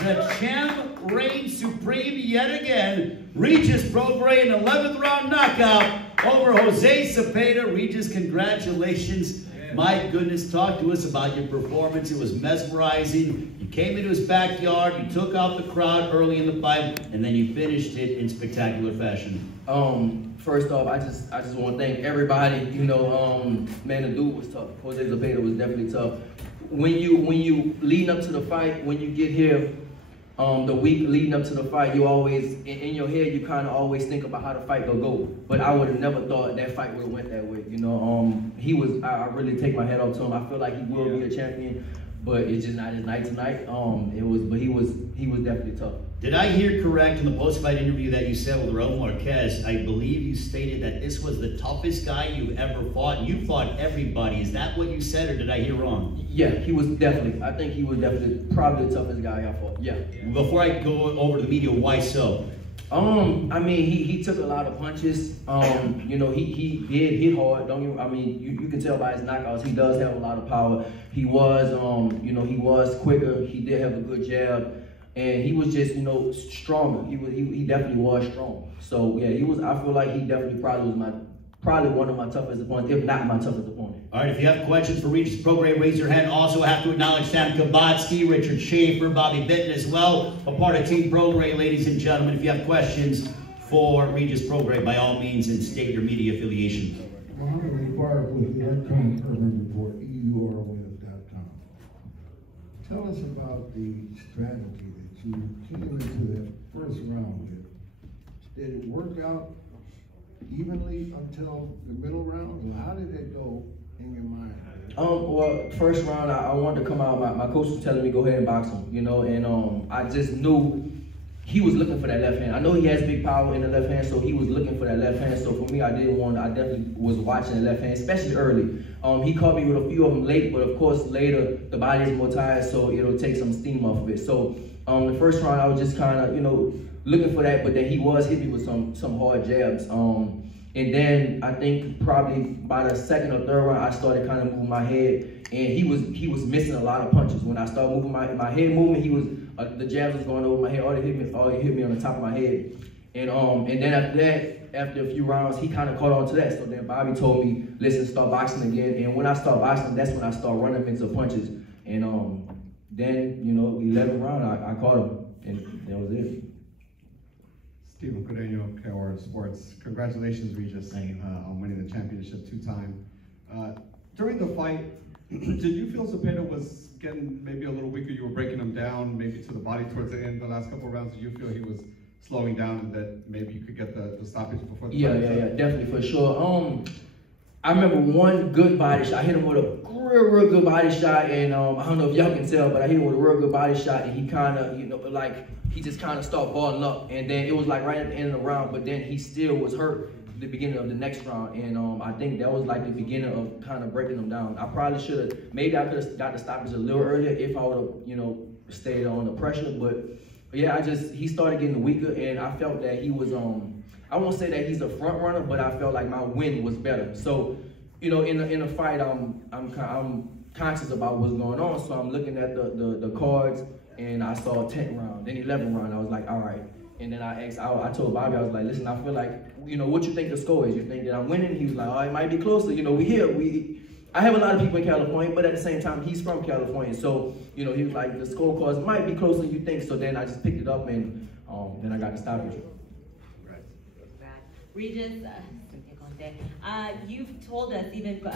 The champ reigns supreme yet again. Regis Prograis in 11th round knockout over Jose Zepeda. Regis, congratulations. My goodness, talk to us about your performance. It was mesmerizing. You came into his backyard, you took out the crowd early in the fight, and then you finished it in spectacular fashion. First off, I just want to thank everybody. You know, man, the dude was tough. Jose Zepeda was definitely tough. When you leading up to the fight, when you get here, the week leading up to the fight, you always, in your head, you kind of always think about how the fight will go. But I would have never thought that fight would have went that way. You know, I really take my hat off to him. I feel like he will be a champion, but it's just not his night tonight. But he was definitely tough. Did I hear correct in the post-fight interview that you said with Raul Marquez? I believe you stated that this was the toughest guy you've ever fought. You fought everybody. Is that what you said, or did I hear wrong? Yeah, he was definitely. I think he was definitely probably the toughest guy I fought. Yeah. Before I go over to the media, why so? I mean, he took a lot of punches. You know, he did hit hard. You can tell by his knockouts, he does have a lot of power. He was, you know, he was quicker. He did have a good jab. And he was just, you know, stronger. He definitely was strong. So yeah, I feel like he definitely probably one of my toughest opponents, if not my toughest opponent. All right, if you have questions for Regis Prograis, raise your hand. Also have to acknowledge Sam Kabatsky, Richard Schaefer, Bobby Benton as well, a part of Team Prograis, ladies and gentlemen. If you have questions for Regis Prograis, by all means, and state your media affiliation. Mohammed Mubarak with the Electronic Urban Report, EUROF.com. Tell us about the strategy that you came into that first round with. Did it work out evenly until the middle rounds, or how did it go in your mind? Well, first round, I wanted to come out. My coach was telling me go ahead and box him, you know, and I just knew he was looking for that left hand. I know he has big power in the left hand, so he was looking for that left hand. So for me, I definitely was watching the left hand, especially early. He caught me with a few of them late, but of course later the body is more tired, so it'll take some steam off of it. So the first round, I was just kind of, you know, looking for that, but then he was hitting me with some hard jabs. And then I think probably by the second or third round, I started kind of moving my head, and he was missing a lot of punches. When I started moving my head movement, the jabs was going over my head. All he hit me on the top of my head. And then after that, after a few rounds, he kind of caught on to that. So then Bobby told me, listen, start boxing again. And when I start boxing, that's when I start running into punches. And then, you know, 11th round, I caught him, and that was it. Steven Cordeño, KOR Sports. Congratulations, Regis, on winning the championship 2-time. During the fight, did you feel Zepeda was getting maybe a little weaker? You were breaking him down, maybe to the body towards the end, the last couple of rounds. Did you feel he was slowing down and that maybe you could get the stoppage before the fight? Yeah, definitely, for sure. I remember one good body shot. I hit him with a real good body shot, and I don't know if y'all can tell, but I hit him with a real good body shot, and he kind of, you know, like, he just kind of started balling up, and then it was like right at the end of the round, but then he still was hurt at the beginning of the next round, and I think that was like the beginning of kind of breaking him down. I probably should have, maybe I could have got the stoppage a little earlier if I would have, you know, stayed on the pressure, but yeah, he started getting weaker, and I felt that he was, I won't say that he's a front runner, but I felt like my win was better. So, you know, in a fight, I'm conscious about what's going on, so I'm looking at the cards, and I saw 10th round, then 11th round. I was like, all right. And then I told Bobby, I was like, listen, I feel like, you know, what you think the score is? You think that I'm winning? He was like, oh, it might be closer. You know, I have a lot of people in California, but at the same time, he's from California. So, you know, he was like, the scorecards might be closer than you think. So then I just picked it up, and then I got the stoppage. Right. Regis, you've told us even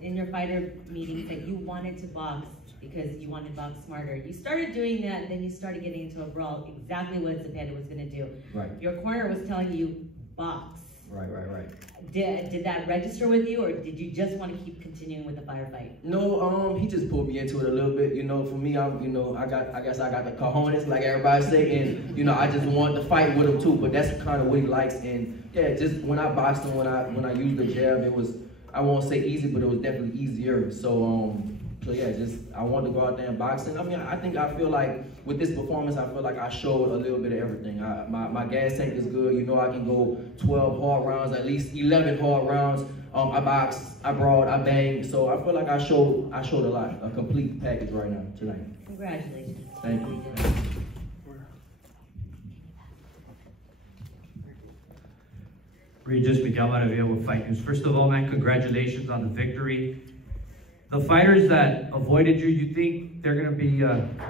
in your fighter meetings that you wanted to box because you wanted to box smarter. You started doing that, and then you started getting into a brawl, exactly what Zepeda was going to do. Right. Your corner was telling you, box. Right. Did that register with you, or did you just want to keep continuing with the firefight? No, he just pulled me into it a little bit. You know, for me, I guess I got the cojones, like everybody say, and you know, I just wanted to fight with him too. But that's kind of what he likes, and yeah, just when I boxed him, when I used the jab, it was, I won't say easy, but it was definitely easier. So yeah, just I wanted to go out there and box. And I mean, I feel like with this performance, I feel like I showed a little bit of everything. My gas tank is good. You know, I can go 12 hard rounds, at least 11 hard rounds. I boxed, I brawled, I banged. So I feel like I showed a lot, a complete package right now tonight. Congratulations. Thank you. Regis Prograis with Fight News. First of all, man, congratulations on the victory. The fighters that avoided you, you think they're gonna be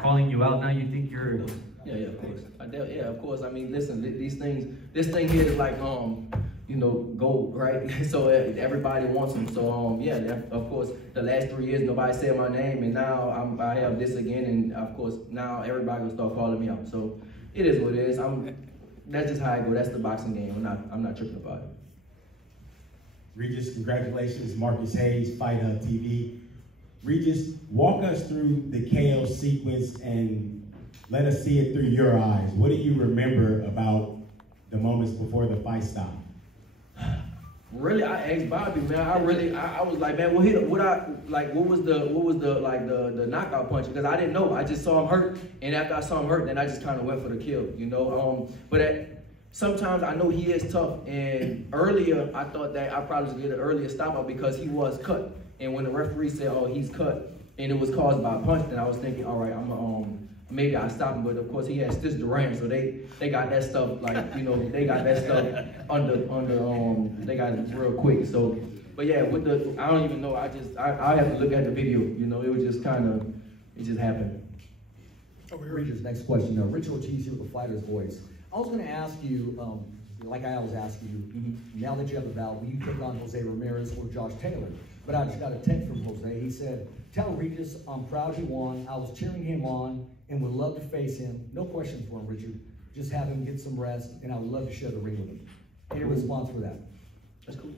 calling you out now? You think you're? Yeah, of course. Yeah, of course. I mean, listen, these things. This thing here is like you know, gold, right? So everybody wants them. So yeah, of course, the last 3 years nobody said my name, and now I have this again, and of course now everybody will start calling me out. So it is what it is. That's just how I go. That's the boxing game. I'm not tripping about it. Regis, congratulations, Marcus Hayes, Fight Hub TV. Regis, walk us through the KO sequence and let us see it through your eyes. What do you remember about the moments before the fight stopped? Really, I asked Bobby, man. I was like, man, what was the knockout punch? Because I didn't know. I just saw him hurt, and after I saw him hurt, then I just kind of went for the kill, you know. Sometimes I know he is tough, and earlier I thought that I probably should get an earlier stop out because he was cut. And when the referee said, "Oh, he's cut," and it was caused by a punch, then I was thinking, all right, maybe I stop him. But of course, he had stitched the ram, so they got that stuff like, you know, they got that stuff they got it real quick. So, but yeah, with the I don't even know. I have to look at the video. You know, it was just it just happened. Regis, next question. Rich Ortiz here with the Fighter's Voice. I was going to ask you, like I always ask you, now that you have the belt, will you take on Jose Ramirez or Josh Taylor? But I just got a text from Jose. He said, "Tell Regis I'm proud he won. I was cheering him on and would love to face him. No questions for him, Richard. Just have him get some rest, and I would love to share the ring with him." Any response for that? That's cool.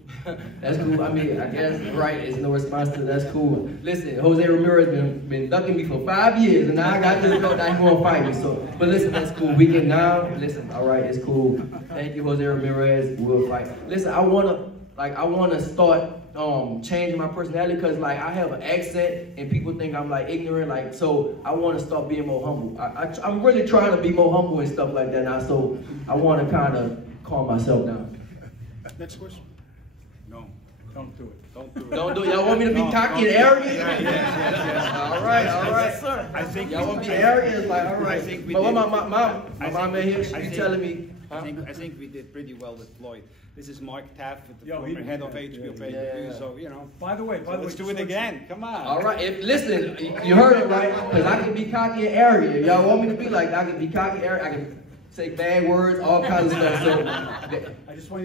That's cool. I mean, I guess, right, it's no response to that's cool. Listen, Jose Ramirez been ducking me for 5 years, and now I got this belt that he's going to fight me. So, but listen, that's cool. We can now, listen, all right, it's cool. Thank you, Jose Ramirez. We'll fight. Listen, I want to start changing my personality because, like, I have an accent, and people think I'm, like, ignorant. Like, so I want to start being more humble. I'm really trying to be more humble and stuff like that now, so I want to kind of calm myself down. Next question. No, don't do it. Don't do it. Don't do it. Y'all want me to be cocky and arrogant? Yes. All right. Yes, sir. I think y'all want to be arrogant? Like, all right. I think we but did. my mom in here, she be telling me. I think we did pretty well with Floyd. This is Mark Taft, the former head of HBO pay-per-view. So you know. By the way, let's do it again. Come on. All right. Listen, you heard it right. Because I can be cocky and arrogant. Y'all want me to be like I can be cocky and arrogant. I can say bad words, all kinds of stuff. So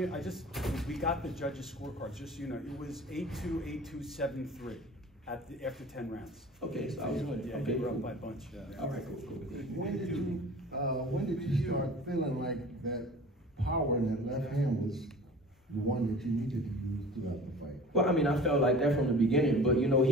we got the judges' scorecards, just so you know. It was 8-2, 8-2, 7-3 after 10 rounds. Okay, so I was winning. Yeah, okay, we were up by a bunch. Yeah. All right, cool. When did you start feeling like that power in that left hand was the one that you needed to use throughout the fight? Well, I mean, I felt like that from the beginning, but you know,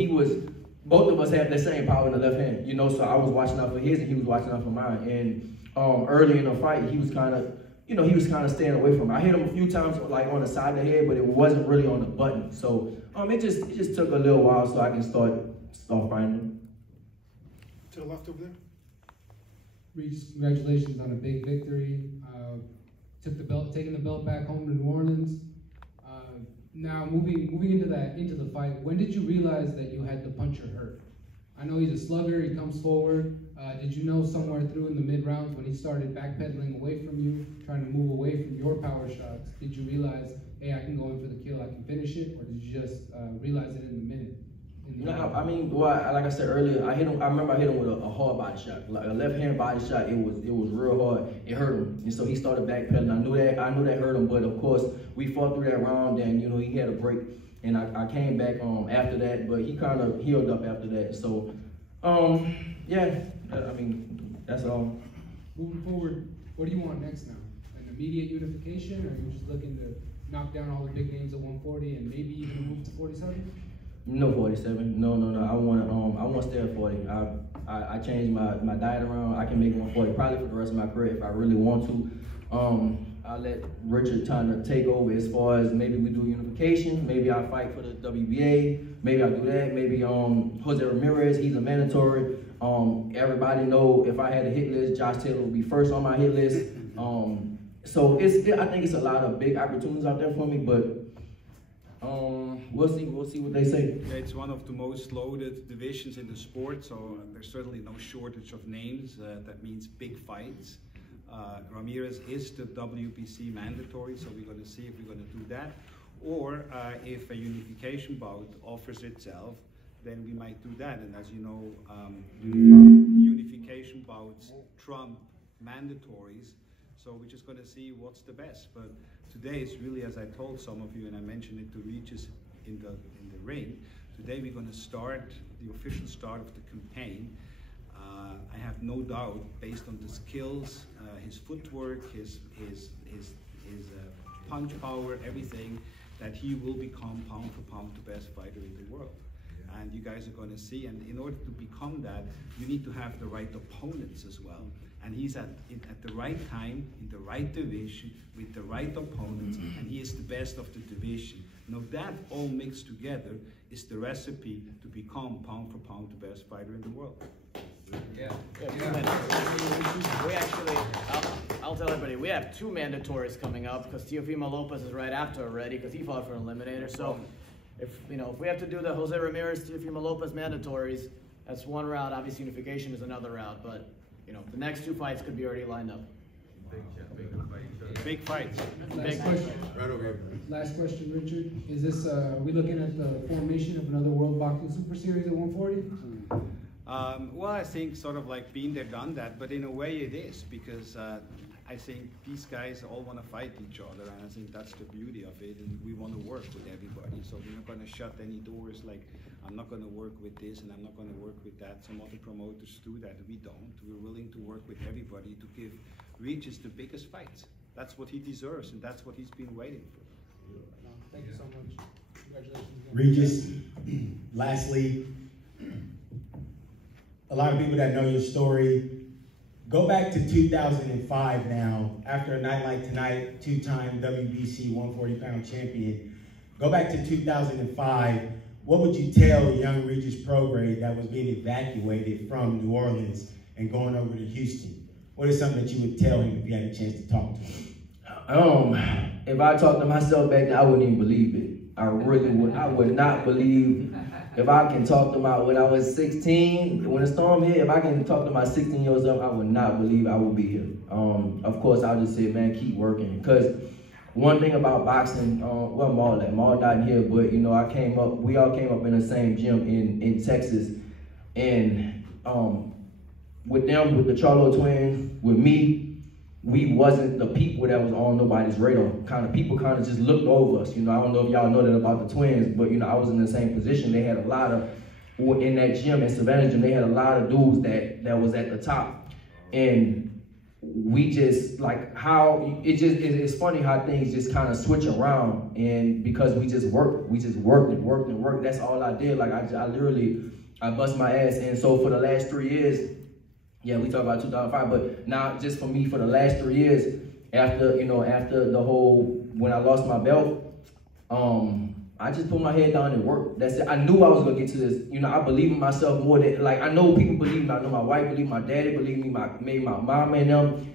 both of us had the same power in the left hand, you know, so I was watching out for his and he was watching out for mine. And early in the fight, he was kind of staying away from me. I hit him a few times, like on the side of the head, but it wasn't really on the button. So it just took a little while so I can start fighting him. To the left over there. Regis, congratulations on a big victory. Taking the belt back home to New Orleans. Now moving into the fight, when did you realize that you had the puncher hurt? I know he's a slugger, he comes forward. Did you know somewhere through in the mid-rounds when he started backpedaling away from you, trying to move away from your power shots, did you realize, hey, I can go in for the kill, I can finish it, or did you just realize it in the minute? No, I mean, like I said earlier, I remember I hit him with a hard body shot, like a left-hand body shot. It was real hard. It hurt him, and so he started backpedaling. I knew that hurt him, but of course we fought through that round, and you know he had a break, and I came back after that, but he kind of healed up after that. So, yeah, I mean that's all. Moving forward, what do you want next now? An immediate unification, or are you just looking to knock down all the big names at 140 and maybe even move to 47? No 47. No. I want to stay at 40. I changed my diet around. I can make 140 probably for the rest of my career if I really want to. I'll let Richard kind of take over as far as maybe we do unification. Maybe I fight for the WBA. Maybe I do that. Maybe Jose Ramirez, he's a mandatory. Everybody know if I had a hit list, Josh Taylor would be first on my hit list. So I think it's a lot of big opportunities out there for me, but we'll see what they say. Yeah, it's one of the most loaded divisions in the sport, so there's certainly no shortage of names. That means big fights. Ramirez is the WBC mandatory, so we're going to see if we're going to do that. Or if a unification bout offers itself, then we might do that. And as you know, unification bouts trump mandatories, so we're just going to see what's the best. But today it's really, as I told some of you, and I mentioned it to Regis in the ring, today we're going to start the official start of the campaign. I have no doubt, based on the skills, his footwork, his punch power, everything, that he will become pound for pound the best fighter in the world. And you guys are going to see, and in order to become that, you need to have the right opponents as well. And he's at the right time, in the right division, with the right opponents, and he is the best of the division. Now that all mixed together is the recipe to become pound for pound the best fighter in the world. Yeah. We actually, I'll tell everybody, we have 2 mandatories coming up because Teofimo Lopez is right after already because he fought for an eliminator. So if we have to do the Jose Ramirez, Teofimo Lopez mandatories, that's one route. Obviously unification is another route, but the next 2 fights could be already lined up. Big fights. Last question. Right over here. Last question, Richard. Is this, are we looking at the formation of another World Boxing Super Series at 140? Well, I think sort of like been there, done that, but in a way it is, because I think these guys all want to fight each other, and I think that's the beauty of it, and we want to work with everybody, so we're not going to shut any doors, like I'm not going to work with this and I'm not going to work with that. Some other promoters do that, we don't. We're willing to work with everybody to give Regis the biggest fights. That's what he deserves, and that's what he's been waiting for. Thank you so much. Congratulations again. Regis, lastly, a lot of people that know your story, go back to 2005 now, after a night like tonight, 2-time WBC 140-pound champion. Go back to 2005, what would you tell young Regis Prograis that was being evacuated from New Orleans and going over to Houston? What is something that you would tell him if you had a chance to talk to him? If I talked to myself back then, I wouldn't even believe it. I really would. I would not believe. If I can talk to when I was 16, when the storm hit, if I can talk to my 16 years old, I would not believe I would be here. Of course, I'll just say, man, keep working. Because one thing about boxing, well, Maul died here, but we all came up in the same gym in Texas. And with them, with the Charlo twins, with me, we wasn't the people that was on nobody's radar. People kind of just looked over us. I don't know if y'all know that about the twins, but I was in the same position. They had a lot of, in that gym, in Savannah gym, they had a lot of dudes that was at the top. And we just, like it's funny how things just kind of switch around, and because we just worked and worked. That's all I did. Like I bust my ass. And so for the last 3 years, yeah, we talk about 2005, but now just for me, for the last 3 years, after the whole, when I lost my belt, I just put my head down and worked. That's it. I knew I was gonna get to this. I believe in myself more than, like, I know people believe me. I know my wife believe me, my daddy believe me, maybe my mom and them.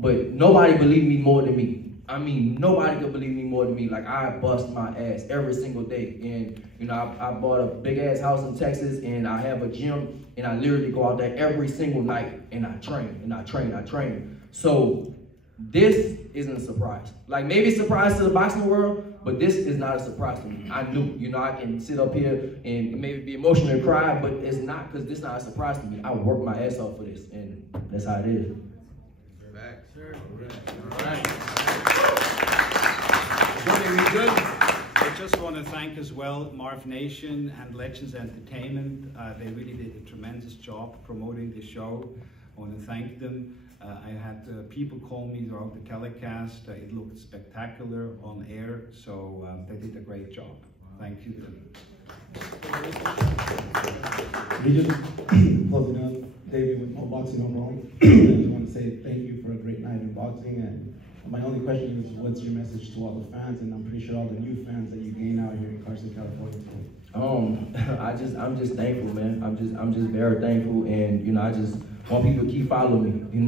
But nobody believed me more than me. I mean, nobody could believe me more than me. Like, I bust my ass every single day. And, I bought a big ass house in Texas, and I have a gym, and I literally go out there every single night, and I train, and I train. So this isn't a surprise. Like, maybe it's a surprise to the boxing world, but this is not a surprise to me. I knew, I can sit up here and maybe be emotional and cry, but it's not, because this is not a surprise to me. I worked my ass off for this, and that's how it is. Back. Sure. All right. Good. I just want to thank as well Marv Nation and Legends Entertainment. They really did a tremendous job promoting the show. I want to thank them. I had people call me throughout the telecast. It looked spectacular on air, so they did a great job. Thank you to them. We just closing up, David with Home Boxing Home Run. I just want to say thank you for a great night in boxing, and my only question is, what's your message to all the fans, and I'm pretty sure all the new fans that you gain out here in Carson, California? I'm just thankful, man. I'm just very thankful, and I just want people to keep following me.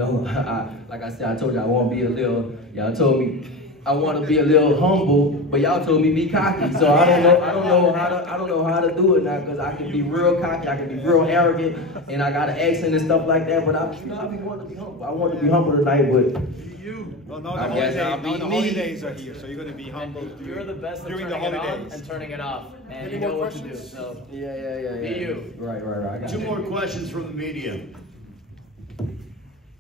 Like I said, I told you I want to be a little. Y'all told me I want to be a little humble. But y'all told me be cocky, so I don't know how to do it now, because I can be real cocky, I can be real arrogant, and I got an accent and stuff like that. But I want to be humble. I want to be humble tonight, but. Well, no, the holidays are here, so you're going to be humble. You're the best at during turning the it on holidays and turning it off, and you know what to do. So yeah. Be you. Right. Two more questions from the media.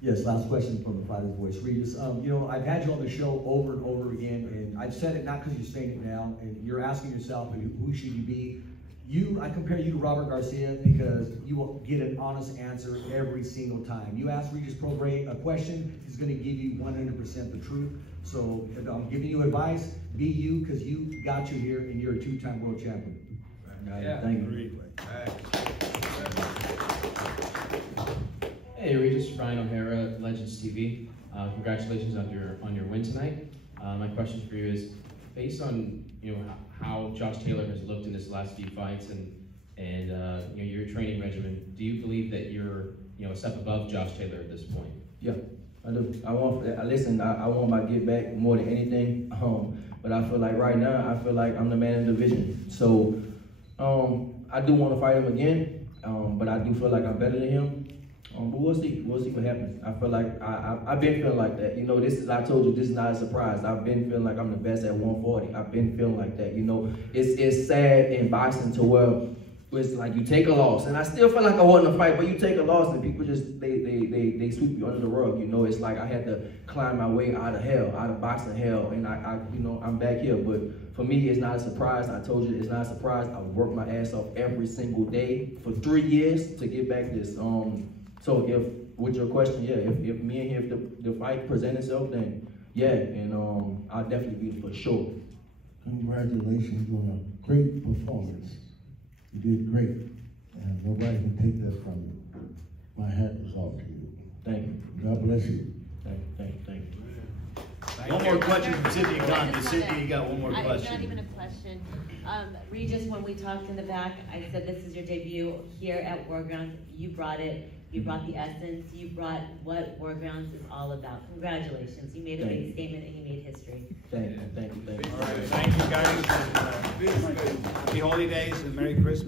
Yes, last question from the Fighter's Voice. Regis, you know, I've had you on the show over and over again, and I've said it not because you're saying it now, and you're asking yourself, who should you be? I compare you to Robert Garcia because you will get an honest answer every single time. You ask Regis Prograis a question, he's going to give you 100% the truth. So if I'm giving you advice, be you, because you got you here, and you're a two-time world champion. Yeah. Thank you. Hey, Regis, Brian O'Hara, Legends TV. Congratulations on your win tonight. My question for you is, based on how Josh Taylor has looked in his last few fights and your training regimen, do you believe that you're a step above Josh Taylor at this point? Yeah, I do. I want my get back more than anything. But I feel like right now, I feel like I'm the man in the division. So I do want to fight him again. But I do feel like I'm better than him. But we'll see what happens. I feel like I've been feeling like that. I told you, this is not a surprise. I've been feeling like I'm the best at 140. I've been feeling like that. It's sad in boxing to where it's like you take a loss, and I still feel like I wasn't a fight, but you take a loss and people just they sweep you under the rug. It's like I had to climb my way out of hell, out of boxing hell, and I'm back here. But for me, it's not a surprise. I told you it's not a surprise. I worked my ass off every single day for 3 years to get back this. So with your question, yeah, if me and him, if the fight present itself, then yeah, and I'll definitely be for sure. Congratulations on a great performance. You did great, and nobody can take that from you. My hat is off to you. Thank you. God bless you. Thank you. One more question from Sydney Gunn. Sydney, you got one more question. It's not even a question. Regis, when we talked in the back, I said this is your debut here at War Grounds. You brought it. You brought the essence. You brought what War Grounds is all about. Congratulations. You made a big statement and you made history. Thank you. All right, thank you guys. Happy holidays and Merry Christmas.